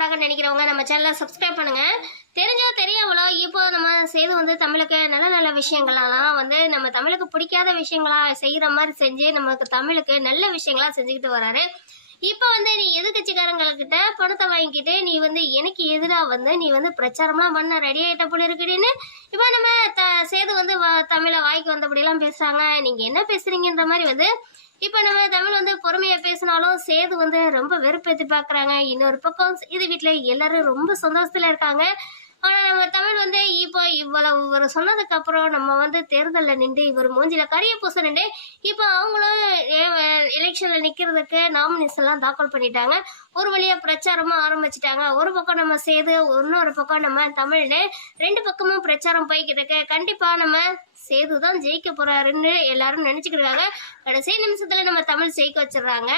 போறாங்கன்னு நினைக்கிறவங்க நம்ம சேனலை சப்ஸ்கிரைப் பண்ணுங்க. தெரிஞ்சோ தெரியாமலோ இப்போ நம்ம சேது வந்து தமிழுக்கு நல்ல நல்ல விஷயங்களெல்லாம் வந்து நம்ம தமிழுக்கு பிடிக்காத விஷயங்களா செய்யற மாதிரி செஞ்சு நமக்கு தமிழுக்கு நல்ல விஷயங்களா செஞ்சுக்கிட்டு வராரு. இப்போ வந்து நீ எதிர்கட்சிக்காரங்கக்கிட்ட பணத்தை வாங்கிக்கிட்டு நீ வந்து எனக்கு எதிராக வந்து நீ வந்து பிரச்சாரம்லாம் பண்ண ரெடி ஆகிட்ட போல இருக்குன்னு இப்போ நம்ம சேது வந்து தமிழை வாய்க்கு வந்தபடியெல்லாம் பேசுறாங்க. நீங்க என்ன பேசுறீங்கன்ற மாதிரி வந்து இப்போ நம்ம தமிழ் வந்து பொறுமையா பேசினாலும் சேது வந்து ரொம்ப வெறுப்பேற்றி பார்க்குறாங்க. இன்னொரு பக்கம் இது வீட்டில் எல்லாரும் ரொம்ப சந்தோஷத்துல இருக்காங்க. ஆனா நம்ம தமிழ் வந்து இப்போ இவ்வளவு இவர் சொன்னதுக்கு அப்புறம் நம்ம வந்து தேர்தலில் நின்று இவர் மூஞ்சில கரிய பூச நின்று இப்போ அவங்களும் எலெக்ஷன்ல நிக்கிறதுக்கு நாமினேஷன் எல்லாம் தாக்கல் பண்ணிட்டாங்க. ஒரு வழியா பிரச்சாரமும் ஆரம்பிச்சிட்டாங்க. ஒரு பக்கம் நம்ம சேது, இன்னொரு பக்கம் நம்ம தமிழ்னு ரெண்டு பக்கமும் பிரச்சாரம் போய்கிட்டு இருக்கு. கண்டிப்பா நம்ம சேது தான் ஜெயிக்க போறாருன்னு எல்லாரும் நினைச்சுக்கிட்டு இருக்காங்க. கடைசி நிமிஷத்துல நம்ம தமிழ் ஜெயிக்க வச்சிடுறாங்க.